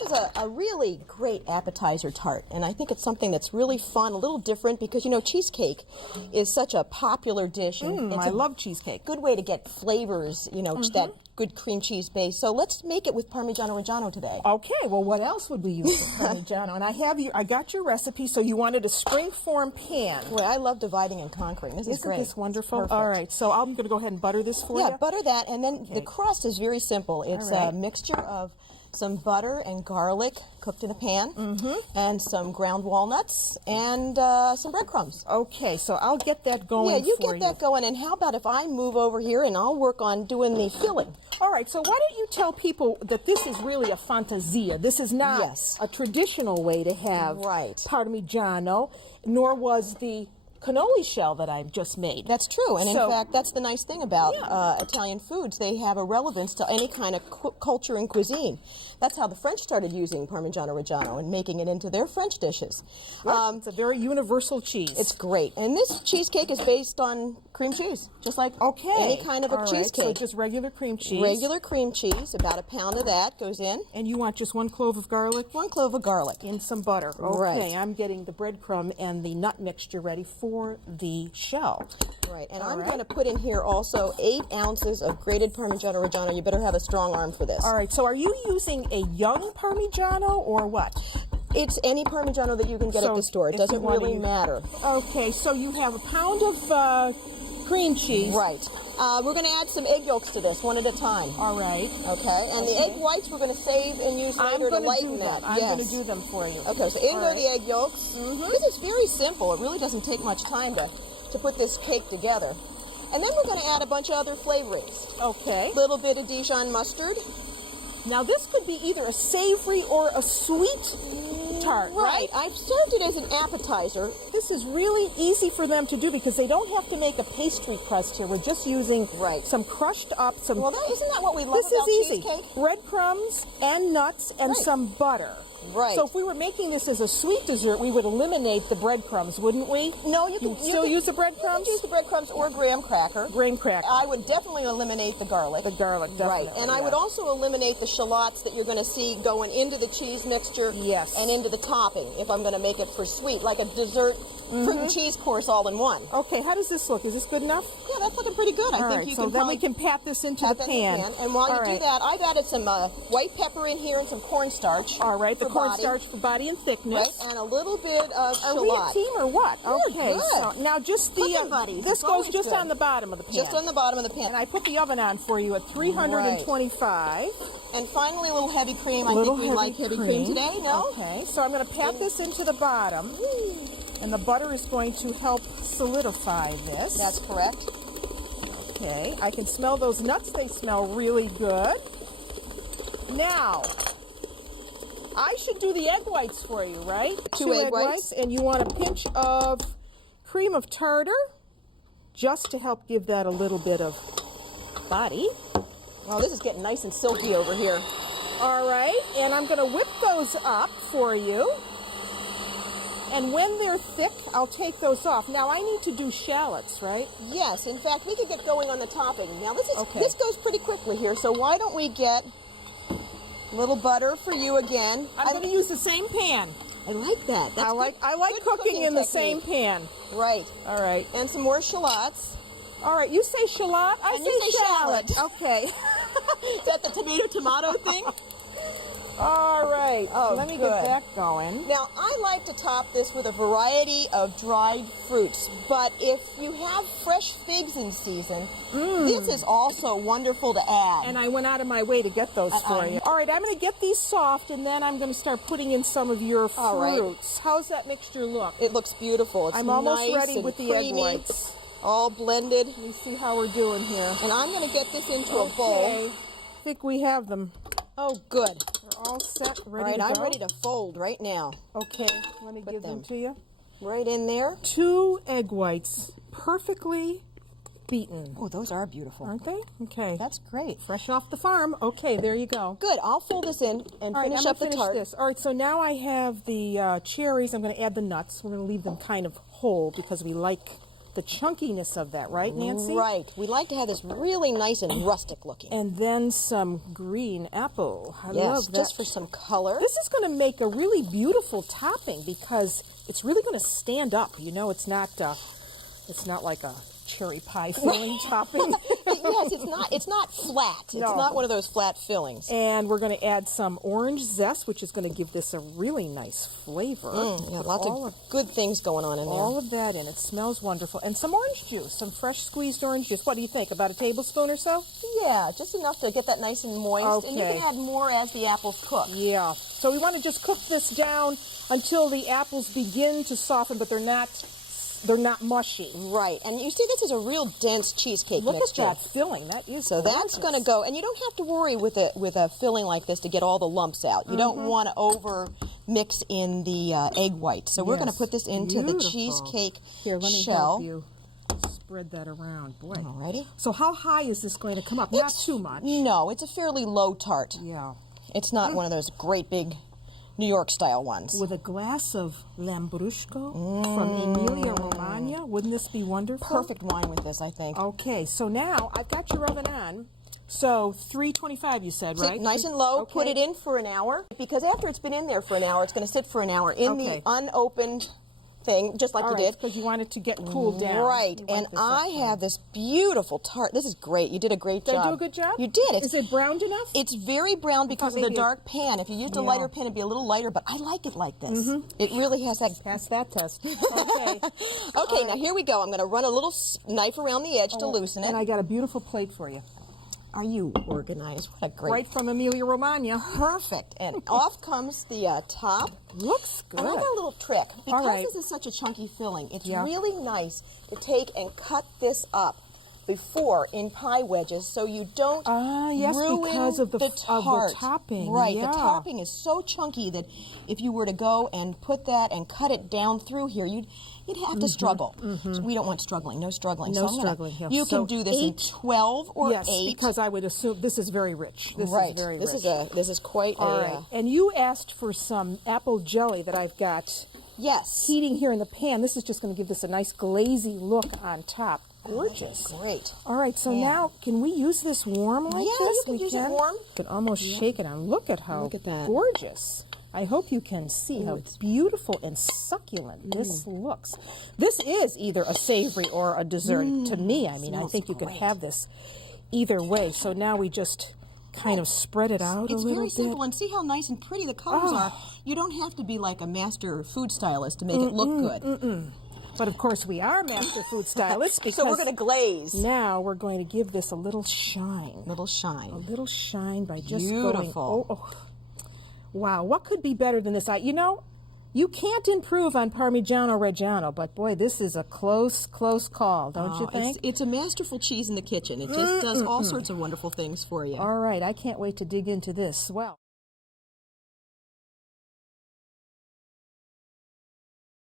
this is a really great appetizer tart, and I think it's something that's really fun, a little different, because, you know, cheesecake is such a popular dish. And I love cheesecake. Good way to get flavors, you know, that good cream cheese base. So let's make it with Parmigiano-Reggiano today. Okay, well, what else would we use for Parmigiano? And I got your recipe, so you wanted a spring-form pan. Boy, I love dividing and conquering. This is great. Isn't this wonderful? Perfect. All right, so I'm going to go ahead and butter this for you. Yeah, butter that, and then the crust is very simple. It's a mixture of some butter and garlic cooked in a pan, and some ground walnuts, and some breadcrumbs. Okay, so I'll get that going. Yeah, you get that going, and how about if I move over here and I'll work on doing the filling? All right, so why don't you tell people that this is really a fantasia. This is not a traditional way to have Parmigiano, nor was the cannoli shell that I've just made. That's true, and in fact, that's the nice thing about Italian foods. They have a relevance to any kind of culture and cuisine. That's how the French started using Parmigiano-Reggiano and making it into their French dishes. It's a very universal cheese. It's great, and this cheesecake is based on cream cheese, just like any kind of a cheesecake. So just regular cream cheese. Regular cream cheese, about a pound of that goes in. And you want just 1 clove of garlic? 1 clove of garlic. In some butter. Okay, I'm getting the breadcrumb and the nut mixture ready for the shell. Right, and I'm going to put in here also 8 ounces of grated Parmigiano-Reggiano. You better have a strong arm for this. All right, so are you using a young Parmigiano or what? It's any Parmigiano that you can get at the store. It doesn't really matter. Okay, so you have a pound of cream cheese. Right. We're going to add some egg yolks to this, one at a time. All right. Okay, and the egg whites we're going to save and use later to lighten that. I'm going to do them for you. Okay, so in go the egg yolks. This is very simple. It really doesn't take much time to put this cake together. And then we're going to add a bunch of other flavorings. Okay. A little bit of Dijon mustard. Now this could be either a savory or a sweet tart, right? I've served it as an appetizer. This is really easy for them to do because they don't have to make a pastry crust here. We're just using some crushed up, some... Well, isn't that what we love about cheesecake? This is easy. Breadcrumbs and nuts and some butter. Right. So if we were making this as a sweet dessert, we would eliminate the breadcrumbs, wouldn't we? No, you can still use the breadcrumbs? You can use the breadcrumbs or graham cracker. Graham cracker. I would definitely eliminate the garlic. The garlic, definitely. Right, and I would also eliminate the shallots that you're going to see going into the cheese mixture and into the topping if I'm going to make it for sweet, like a dessert fruit and cheese course all in one. Okay, how does this look? Is this good enough? Yeah, that's looking pretty good. I think you can then we can pat this into the pan. And while you do that, I've added some white pepper in here and some cornstarch. All right, the cornstarch for body and thickness. Right, and a little bit of shallot. Are we a team or what? Okay, good. so now just the this goes just on the bottom of the pan. Just on the bottom of the pan. And I put the oven on for you at 325. And finally, a little heavy cream. I think we like heavy cream today, no? Okay, so I'm going to pat this into the bottom. And the butter is going to help solidify this. That's correct. Okay, I can smell those nuts. They smell really good. Now, I should do the egg whites for you, right? 2 egg whites. And you want a pinch of cream of tartar, just to help give that a little bit of body. Well, this is getting nice and silky over here. All right, and I'm going to whip those up for you. And when they're thick, I'll take those off. Now, I need to do shallots, right? Yes. In fact, we could get going on the topping. Now, this goes pretty quickly here, so why don't we get a little butter for you again. I'm going to use the same pan. I like that. That's I like cooking in the same pan. Right. All right. And some more shallots. All right. You say shallot, I say shallot. Okay. Is that the tomato thing? All right, let me get that going. Now, I like to top this with a variety of dried fruits, but if you have fresh figs in season, this is also wonderful to add. And I went out of my way to get those for you. All right, I'm going to get these soft, and then I'm going to start putting in some of your fruits. How's that mixture look? It looks beautiful. It's I'm almost ready with the egg whites. All blended. Let me see how we're doing here. And I'm going to get this into a bowl. I think we have them. Oh, good. All set, ready to go. I'm ready to fold right now. Okay, let me give them to you. Right in there. 2 egg whites, perfectly beaten. Oh, those are beautiful. Aren't they? Okay. That's great. Fresh off the farm. Okay, there you go. Good. I'll fold this in and finish up the tart. This. All right, so now I have the cherries. I'm going to add the nuts. We're going to leave them kind of whole because we like the chunkiness of that, right, Nancy? Right. We like to have this really nice and rustic looking. And then some green apple. I yes, love that. just for some color. This is going to make a really beautiful topping because it's really going to stand up. You know, it's not like a cherry pie filling topping. Yes, it's not flat. It's not one of those flat fillings. And we're going to add some orange zest, which is going to give this a really nice flavor. Yeah, lots of good things going on in there. All of that in. It smells wonderful. And some orange juice, some fresh squeezed orange juice. What do you think? About a tablespoon or so? Yeah, just enough to get that nice and moist. Okay. And you can add more as the apples cook. Yeah. So we want to just cook this down until the apples begin to soften, but they're not mushy. Right. And you see this is a real dense cheesecake mixture. Look at that filling. That is so gorgeous. that's going to go, and you don't have to worry with a filling like this to get all the lumps out. You don't want to over mix in the egg white. So we're going to put this into the cheesecake Here, let me shell. help you spread that around. Boy. Alrighty. So how high is this going to come up? Not too much. No, it's a fairly low tart. Yeah. It's not one of those great big New York style ones. With a glass of Lambrusco from Emilia-Romagna. Wouldn't this be wonderful? Perfect wine with this, I think. Okay, so now I've got your oven on. So 325 you said, right? Nice and low. Okay. Put it in for an hour, because after it's been in there for an hour, it's going to sit for an hour in the unopened thing, just like you did. Because you want it to get cooled down. Right, and I have this beautiful tart. This is great. You did a great job. Did I do a good job? You did. Is it browned enough? It's very brown because of the dark pan. If you used a lighter pan, it'd be a little lighter, but I like it like this. It really has that. Pass that test. Okay. Okay, now here we go. I'm going to run a little knife around the edge to loosen it. And I got a beautiful plate for you. Are you organized? What a great... Right from Emilia-Romagna. Perfect. And off comes the top. Looks good. And I got a little trick. Because right. this is such a chunky filling, it's really nice to take and cut this up before in pie wedges so you don't ruin because of the tart. topping. Right, yeah. the topping is so chunky that if you were to go and put that and cut it down through here, you'd have to struggle. So we don't want struggling. No struggling. No so struggling here. You can do this in 12 or 8. Yes, because I would assume this is very rich. This right. is very this rich. This is quite All right. And you asked for some apple jelly that I've got heating here in the pan. This is just going to give this a nice glazy look on top. Gorgeous. Great. All right, so now, can we use this warm like this? You can use it warm. You can almost shake it on. Look at how gorgeous. I hope you can see how beautiful and succulent this looks. This is either a savory or a dessert to me. I mean, I think you could have this either way. So now we just kind of spread it out a little bit. It's very simple, and see how nice and pretty the colors are. You don't have to be like a master food stylist to make it look good. But of course we are master food stylists because so we're going to glaze. Now we're going to give this a little shine. Little shine. A little shine by just Beautiful. going. Wow, what could be better than this? You know, you can't improve on Parmigiano-Reggiano, but boy, this is a close call, don't you think? It's a masterful cheese in the kitchen. It just does all sorts of wonderful things for you. All right, I can't wait to dig into this. Well.